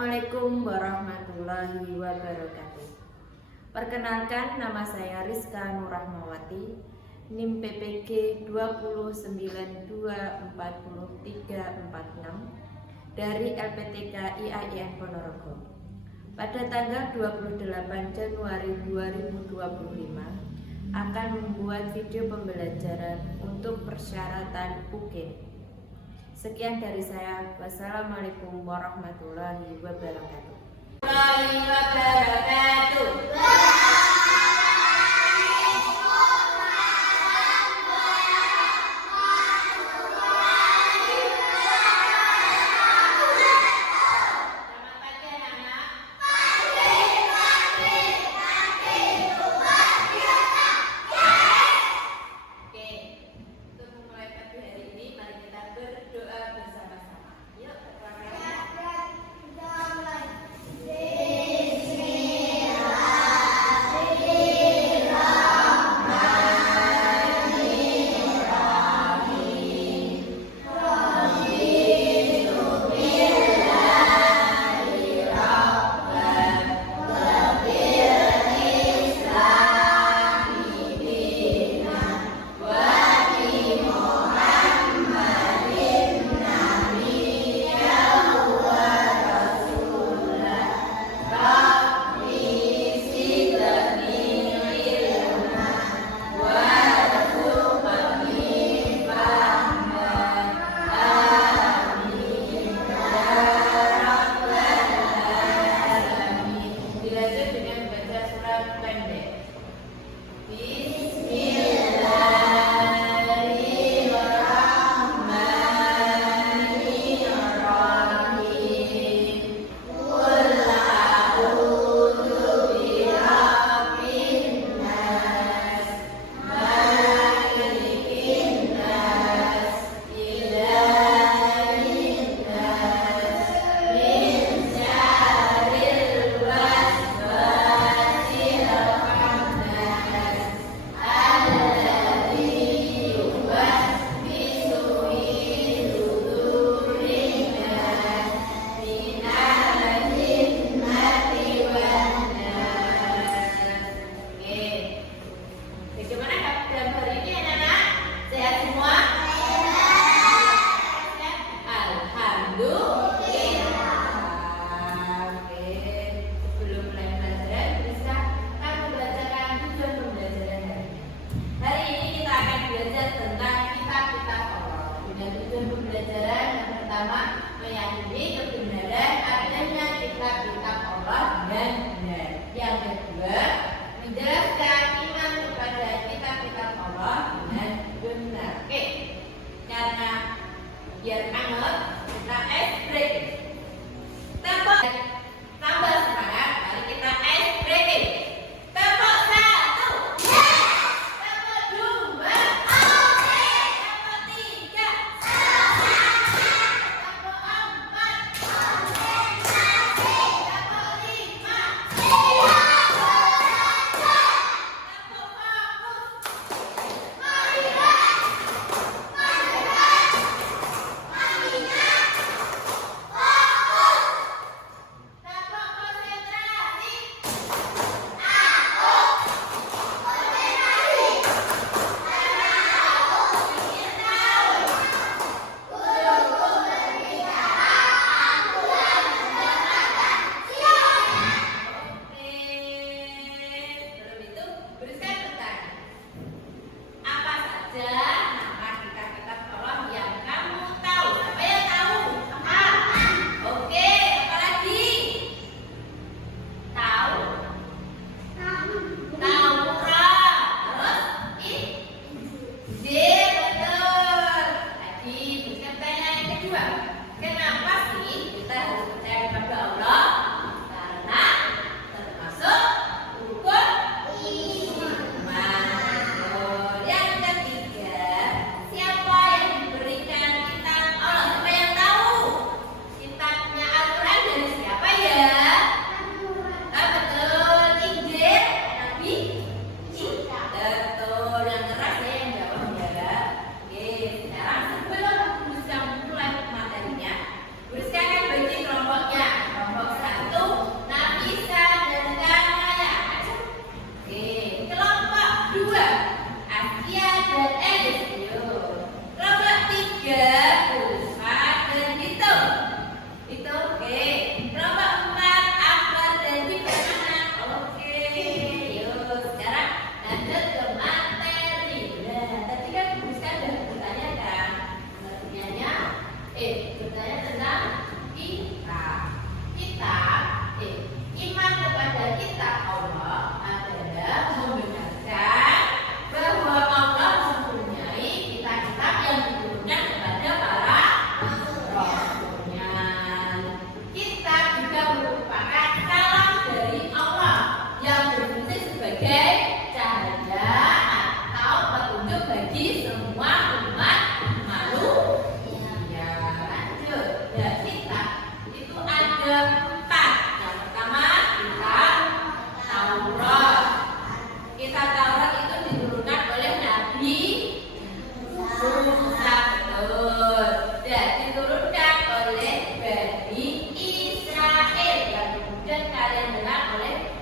Assalamualaikum warahmatullahi wabarakatuh. Perkenalkan, nama saya Rizka Nurrahmawati, NIM PPG 2924346 dari LPTK IAIN Ponorogo. Pada tanggal 28 Januari 2025 akan membuat video pembelajaran untuk persyaratan UGM. Sekian dari saya. Wassalamualaikum warahmatullahi wabarakatuh.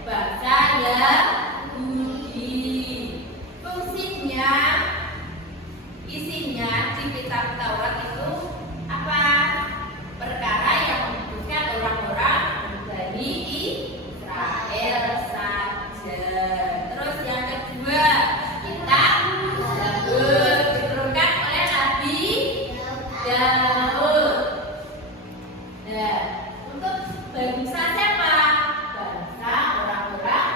bangsa Yahudi. Fungsinya, isinya di kitab Taurat itu apa? Perkara yang menyebutkan orang-orang dari Israel saja. Terus yang kedua, kitab Zabur diturunkan oleh Nabi Daud. Nah, untuk bangsa siapa? Bangsa orang-orang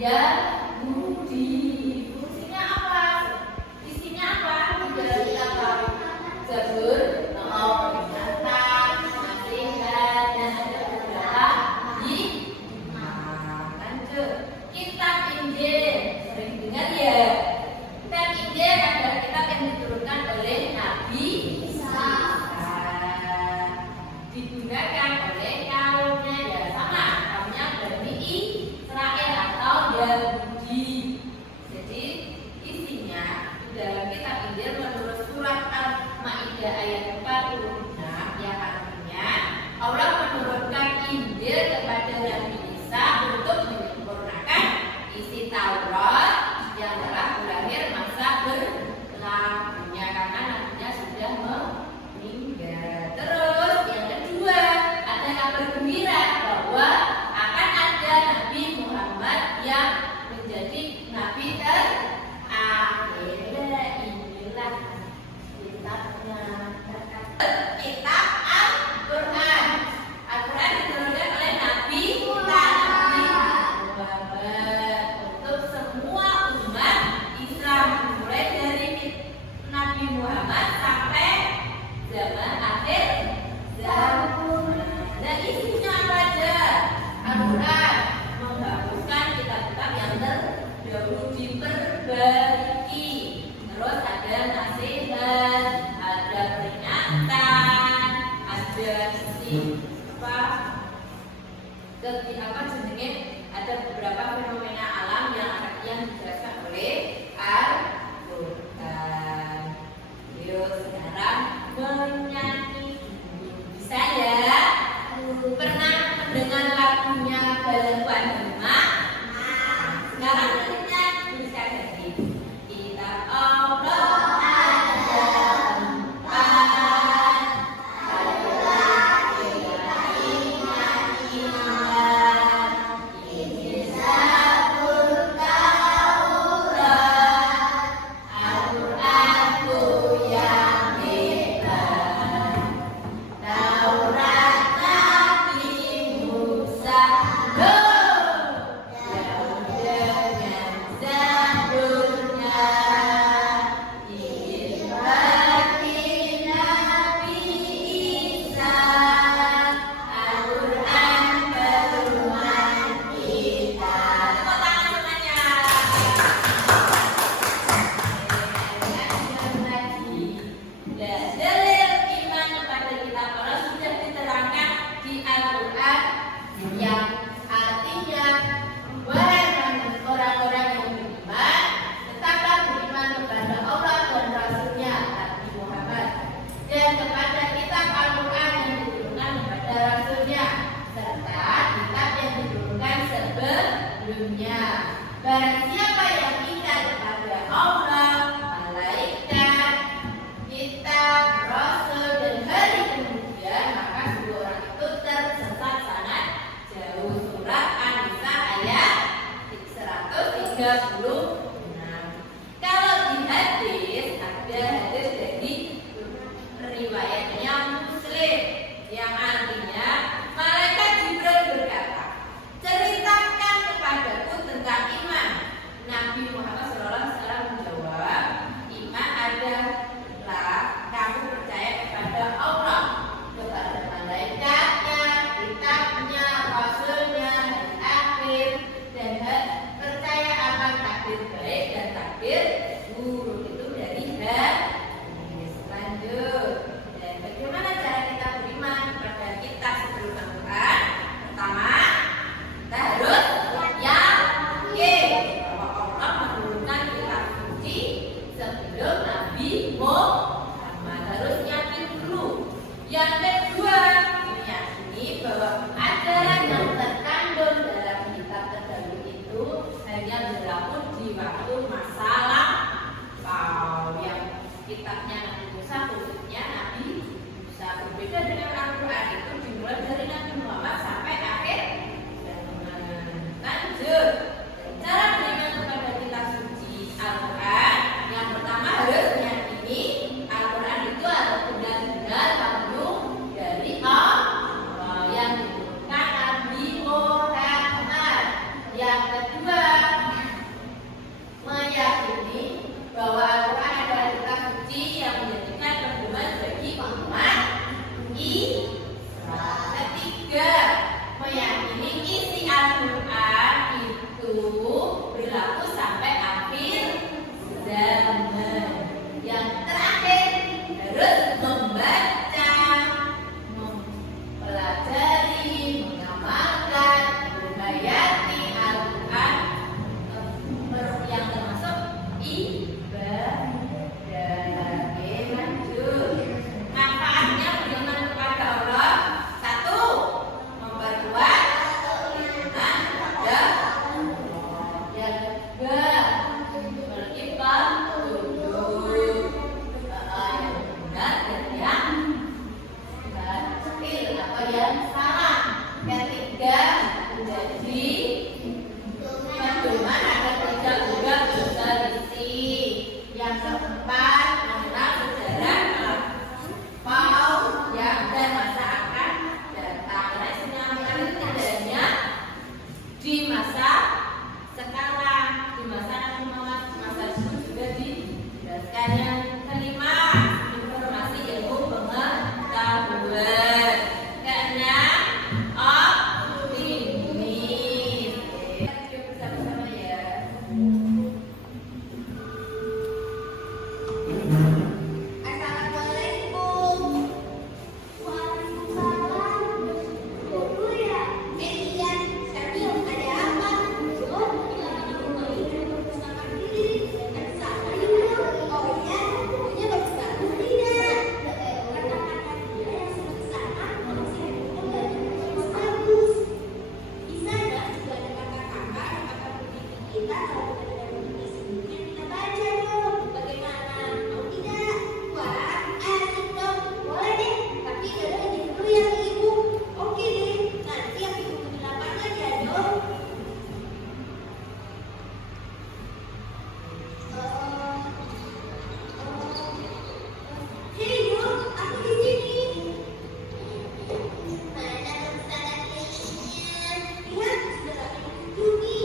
Yahudi. Fungsinya apa? Isinya apa? Di dalam kitab Zabur, peringatan, nasihat, dan ada beberapa hikmah. Lanjut, kitab Injil sering dengar ya. Kitab Injil adalah kitab yang diturunkan oleh Nabi Isa. Digunakan oleh kaumnya ya sama, kaumnya Bani Israel atau Yahudi. Jadi isinya di dalam kitab Injil menurut surat Al-Maidah ayat 46 yang artinya Allah menurunkan Injil kepada Nabi Isa untuk menyempurnakan isi Taurat yang telah berakhir masa berlakunya karena nabinya sudah meninggal. Terus yang kedua, ada kabar gembira bahwa akan ada Nabi Muhammad yang menjadi nabi terakhir. Inilah kitabnya. Kitab Al-Quran. Al-Quran diturunkan oleh Nabi Muhammad untuk semua umat Islam, mulai dari Nabi Muhammad sampai zaman akhir zaman. Dan isinya apa aja? Al-Quran menghapuskan kitab-kitab yang terdahulu diperbaiki. Terus ada nasihat, ada peringatan, ada ada beberapa fenomena alam yang dijelaskan oleh Al-Quran. Yuk sekarang menyanyi. Bisa ya? Pernah mendengar lagunya Balengkuan Demak? Sekarang kita bisa jadi kitab Allah ada empat. Adalah ingat ini Zabur Taurat, Al-Quranku yang hebat. Taurat Nabi Musa, Daud dengan Zaburnya, Injil bagi Nabi Isa, Al-Quran pedoman kita. Tepuk tangan semuanya. Dan dalil iman kepada kitab Allah sudah diterangkan di Al-Quran yang artinya membuatkan orang-orang yang beriman tetaplah beriman kepada Allah dan Rasulnya Nabi Muhammad dan kepada kitab Al-Quran yang diturunkan kepada Rasulnya serta kitab yang diturunkan sebelumnya. Barang siapa yang ingat kepada Allah, malaikat, kitab, rasul, dan hari kemudian, maka dua orang itu tersesat sangat jauh. Surat An-Nisa ayat 136. Kalau di hadis, ada hadis dari riwayatnya Muslim yang artinya malaikat Jibril berkata, ceritakan kepadaku tentang iman. Nabi Muhammad SAW menjawab, iman adalah kamu percaya kepada Allah, kepada malaikatnya, kitabnya, rasulnya, hari akhir, dan percaya akan takdir lanjut. Cara beriman kepada kitab suci Al-Quran, yang pertama harus meyakini Al-Quran itu adalah benar-benar wahyu dari Allah yang diturunkan Nabi Muhammad. Yang kedua, meyakini bahwa Al-Quran adalah kitab suci yang menjadikan pedoman bagi umat Islam. Ketiga, meyakini isi Al-Quran itu berlaku sampai akhir zaman. Yang terakhir, harus membaca, mempelajari, mengamalkan, menghayati Al-Quran yang termasuk ibadah. Oke, lanjut. Manfaatnya beriman kepada Allah. Satu, memperkuat iman kepada Allah. Yang kedua, beriman tujuh yang benar dan yang batil atau yang salah. Ketiga, menjadi pedoman agar tidak juga berselisih. Yang keempat, mengenal sejarah melampau dan masa akan datang. Karena semuanya itu tidak hanya di masa sekarang, di masa Nabi Muhammad, masa dulu juga dijelaskan. Yang kelima, informasi ilmu pengetahuan. Keenam, optimis. Kita bersama-sama ya. Assalamualaikum. Waalaikumsalam. Tunggu ya. Ian, Samuel, ada apa? Oh, rumah ini perpustakaan diri. Dan sana juga. Oh iya, bukunya bagus-bagus tidak? Kata-kata dia yang sebut sana, masih ada buku bagus. Di sana juga ada kata-kata yang akan mendidik kita kalau kita tidak memiliki buku yang kita baca dong. Bagaimana? Mau tidak? Wah, asik dong. Boleh deh. Tapi Dodo lagi dulu ya ke ibu. Oke deh. Nanti aku tunggu di lapangan ya dong. Hei dong, aku di sini. Mana pesanan kayaknya? Lihat, sudah kami kunjungi.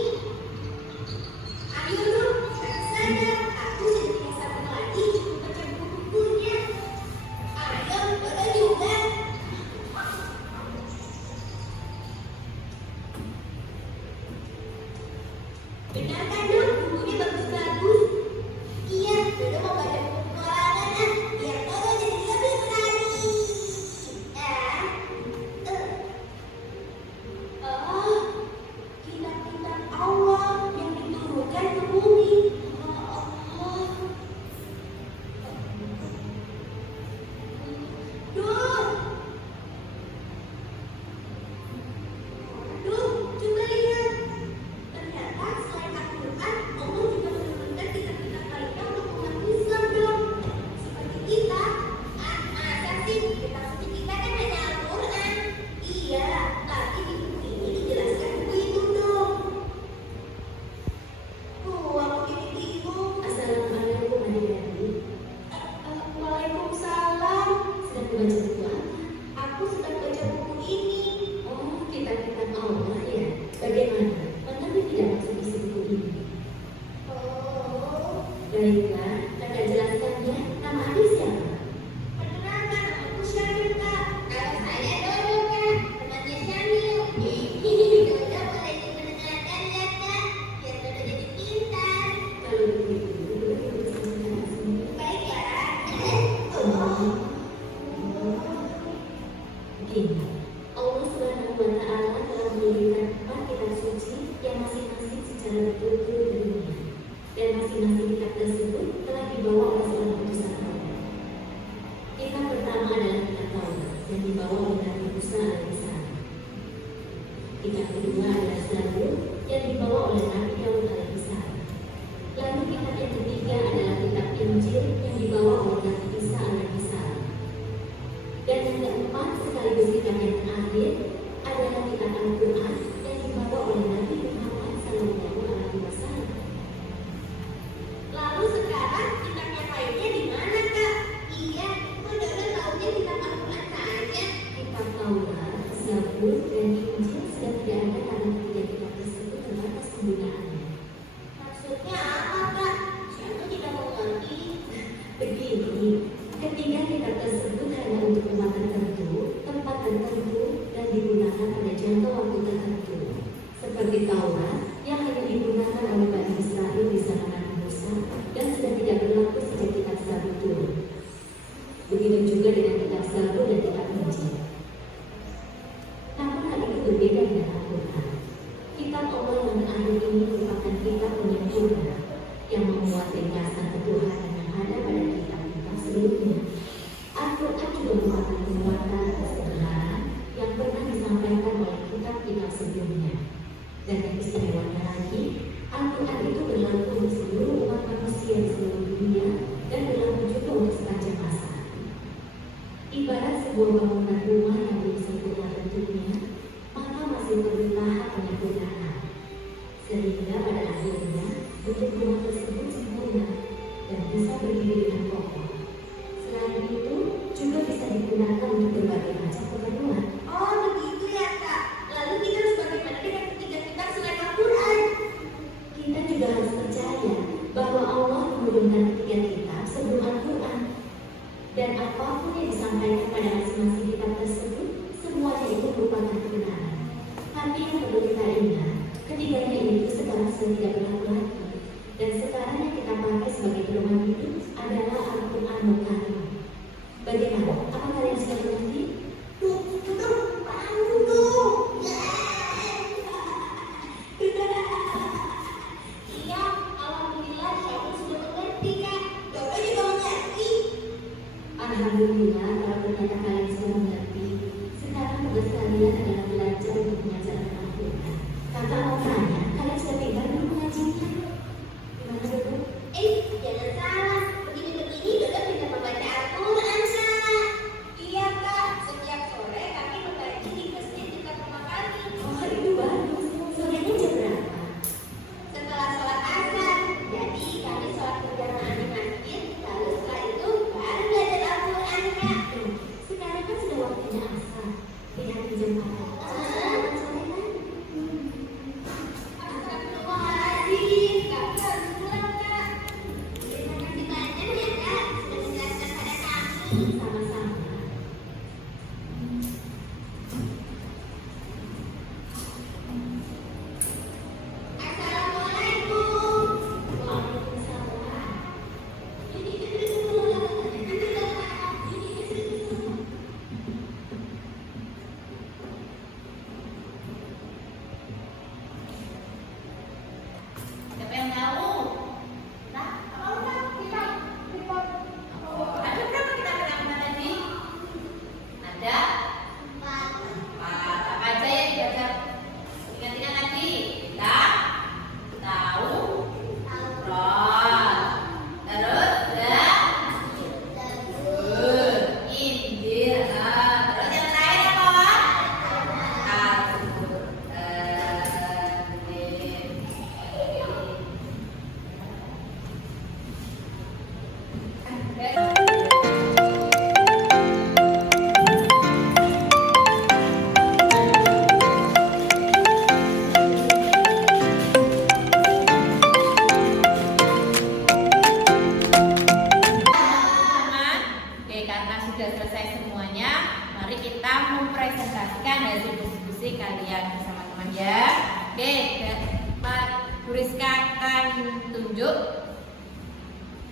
Ayo dong, ke sana. Aku sudah tidak sabar lagi membaca buku-bukunya. Ayo, Dodo juga. Benar kan dong, bukunya bagus-bagus. Iya, Dodo mau baca buku petualangan biar Dodo jadi lebih berani. Oh, kitab-kitab Allah yang diturunkan ke bumi. Oh. Duh. Duh, coba lihat. Ternyata selain Al-Quran, Allah juga menurunkan kitab-kitab lainnya untuk umat Islam dong. Seperti kita. Masa sih? Kitab suci kita kan hanya Al-Quran. Iya, tapi di buku ini dijelaskan buku itu dong. Aku ini bingung. Assalamualaikum adik-adik. Waalaikumsalam. Sedang baca buku apa? Aku sedang baca buku ini. Oh, kitab-kitab Allah ya. Bagaimana? Mengapa tidak masuk isi buku ini? Oh, baiklah. Kakak jelaskan ya. Nama adik siapa? Perkenalkan, aku Syamil, Kak. Kalau saya Dodo, Kak. Temannya Syamil. Dodo boleh diperkenalkan ya, Kak. Biar Dodo jadi pintar. Kalau begitu, Dodo bersama-sama sini. Baiklah. Begini, Allah Subhanahu wa Ta'ala telah mengirimkan 4 kitab suci yang masing-masing secara betul-betul dunia, dan masing-masing kitab tersebut telah dibawa oleh seorang utusan Allah. Kitab pertama adalah kitab Taurat yang dibawa oleh Nabi Musa alaihissalam. Kitab kedua adalah Zabur yang dibawa oleh Nabi Daud alaihissalam. Lalu kitab yang ketiga adalah kitab Injil yang dibawa oleh Nabi Isa alaihissalam. Dan yang keempat sekaligus kitab yang terakhir adalah kitab Al-Quran yang dibawa oleh Nabi Muhammad SAW. seperti Taurat yang hanya digunakan oleh Bani Israel di zaman Nabi Musa dan sudah tidak berlaku sejak kitab Zabur turun. Begitu juga dengan kitab Zabur dan kitab Injil. Namun hal itu berbeda dengan Al-Quran. Kitab Allah yang terakhir ini merupakan kitab penyempurna yang memuat ringkasan ketuhanan yang ada pada kitab-kitab sebelumnya. Al-Quran juga merupakan penguatan atas kebenaran yang pernah disampaikan oleh kitab-kitab sebelumnya. Dan yang istimewanya lagi, Al-Quran itu berlaku untuk seluruh umat manusia di seluruh dunia dan berlaku juga untuk sepanjang masa. Ibarat sebuah bangunan rumah yang belum sempurna bentuknya, maka masih perlu tahap penyempurnaan. Sehingga pada akhirnya bentuk rumah tersebut sempurna dan bisa berdiri dengan kokoh. Selain itu, juga bisa digunakan untuk berbagai macam keperluan. Oh begitu ya Kak. Lalu kita harus bagaimana dengan ketiga kitab selain Al-Quran? Kita juga harus percaya bahwa Allah menurunkan ketiga kitab sebelum Al-Quran. Dan apapun yang disampaikan pada masing-masing kitab tersebut, semuanya itu merupakan kebenaran. Tapi yang perlu kita ingat, ketiganya itu sekarang sudah tidak berlaku lagi. Dan sekarang yang kita pakai sebagai pedoman hidup adalah Al-Quranul Karim. Bagaimana? Apa kalian sudah mengerti? Iya, alhamdulillah saya sudah mengerti Kak. Bapak juga mengerti. Alhamdulillah, kalau ternyata kalian sudah mengerti. Sekarang tugas kalian adalah belajar untuk mengajarkan Al-Quran. Kakak mau tanya, kalian sudah pegang belum mengajinya? Gimana betul? Jangan salah. Begini-begini juga bisa membaca Al-Quran Kak. Iya Kak, setiap sore kami mengaji di masjid dekat rumah kami. Oh, itu bagus. Sorenya jam berapa? Setelah sholat asar, jadi kami sholat berjamaah di masjid. Lalu setelah itu baru belajar Al-Quran Kak. Sekarang kan sudah waktunya asar. Lihat di jam berapa? Sore kan? Astagfirullahaladzim, kami harus pulang Kak. Terima kasih banyak ya Kak, sudah menjelaskan pada kami. Sama-sama. Assalamualaikum. Waalaikumsalam. Siapa yang tahu? Nah, Oh Kak, kita ada berapa kita kenal tadi? Ada empat. 4. Apa aja yang dibaca? Ingat-ingat lagi. Kita tahu Taurat. Terus Zabur, Injil. Terus yang terakhir apa? Teman-teman, oke, karena sudah selesai semuanya, mari kita mempresentasikan hasil diskusi kalian bersama teman ya. Oke, Pak Rizka akan tunjuk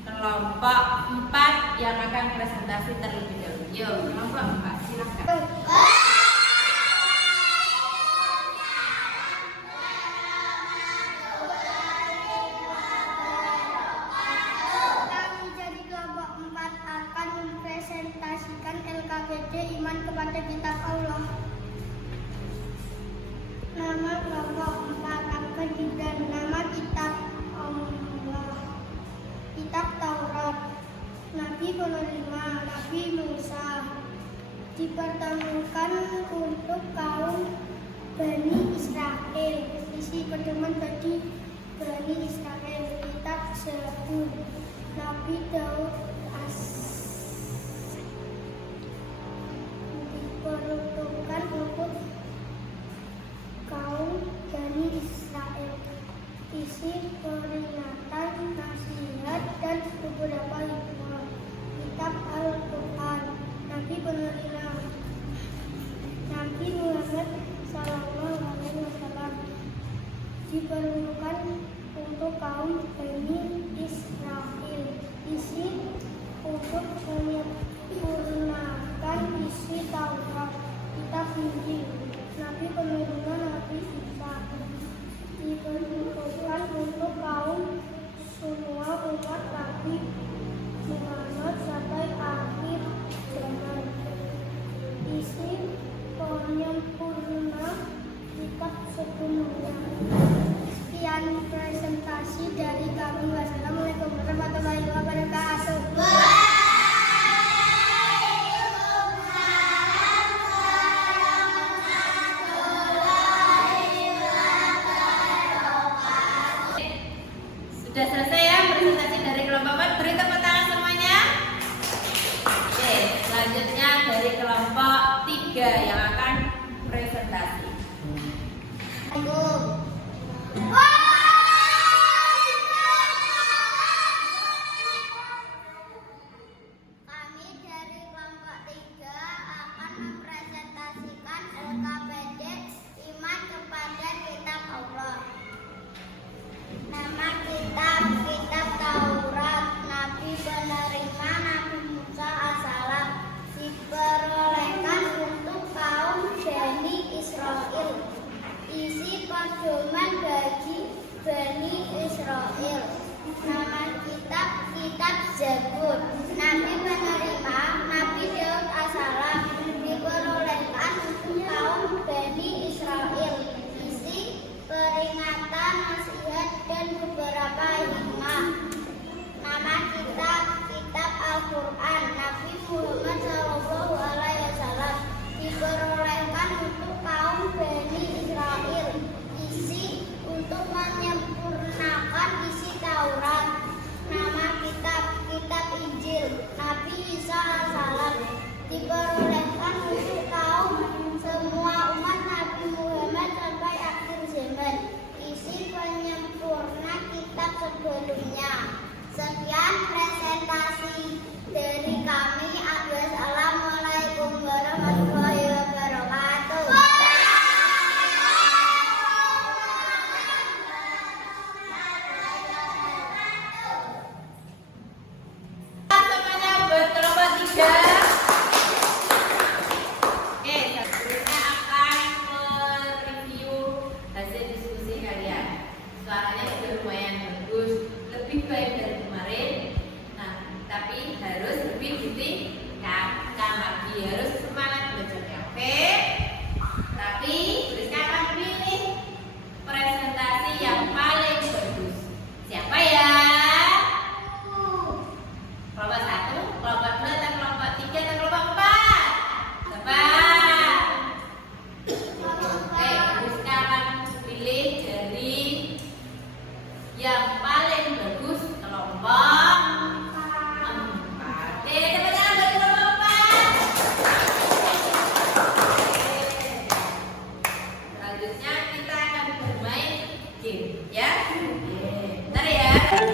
kelompok 4 yang akan presentasi terlebih dahulu. Yuk, kelompok 4, silakan. Kami jadi kelompok 4 akan mempresentasikan LKPD Iman kepada Kitab Allah. Nama kelompok 4 akan diberi nama Kitab Allah. Kitab Taurat. Nabi penerima Nabi Musa dipertemukan untuk kaum Bani Israel. Isi pedoman bagi Bani Israel. Kitab Zabur. Nabi Daud diperuntukkan untuk kaum Bani Israel. Isi peringatan, nasihat, dan beberapa hikmah. Kitab Al-Quran. Nabi penerima Nabi Muhammad SAW. diperlukan untuk kaum Bani Israel. Isi untuk menyempurnakan isi Taurat, kitab Injil, Nabi penurunan Nabi Isa. Diperuntukkan untuk kaum semua umat Nabi Muhammad sampai akhir zaman. Isi penyempurna kitab sebelumnya. Sekian presentasi dari kami. Wassalamualaikum warahmatullahi wabarakatuh. Sudah selesai ya presentasi dari kelompok 4. Beri tepuk tangan semuanya. Oke, selanjutnya dari kelompok 3 yang akan presentasi. Kami dari kelompok 3 akan mempresentasikan LKPD Iman kepada Kitab Allah. Nama kitab Taurat, Nabi penerima Nabi Musa as-salam, diperolehkan untuk kaum Bani Israel. Isi pedoman bagi Bani Israel. Nama kitab Zabur, Nabi penerima Nabi Daud as-salam, diperolehkan untuk kaum Bani Israel. Isi peringatan, nasihat, dan beberapa hikmah. Nama kitab Al-Quran, Nabi Muhammad SAW, diperolehkan untuk kaum Bani Israel. Isi untuk menyempurnakan isi Taurat. Nama kitab Injil, Nabi Isa as-salam, diperolehkan untuk kaum semua umat Nabi Muhammad sampai akhir zaman. Isi penyempurna kitab sebelumnya. Sekian presentasi dari kami. Assalamualaikum warahmatullahi wabarakatuh. Semuanya buat kelompok 3. Oke, selanjutnya akan mereview hasil diskusi kalian. Suaranya sudah lumayan bagus, lebih baik dari kemarin. Nah, tapi harus lebih ditingkatkan lagi, harus semangat belajarnya. Oke? Tapi Rizka akan pilih presentasi yang paling bagus. Siapa ya? Kelompok 1, kelompok 2, dan kelompok 3, dan kelompok 4. Tepat. Oke, Rizka akan pilih dari yang paling bagus kelompok 4. Tepuk tangan buat kelompok 4. Selanjutnya kita akan bermain game ya. Bentar ya.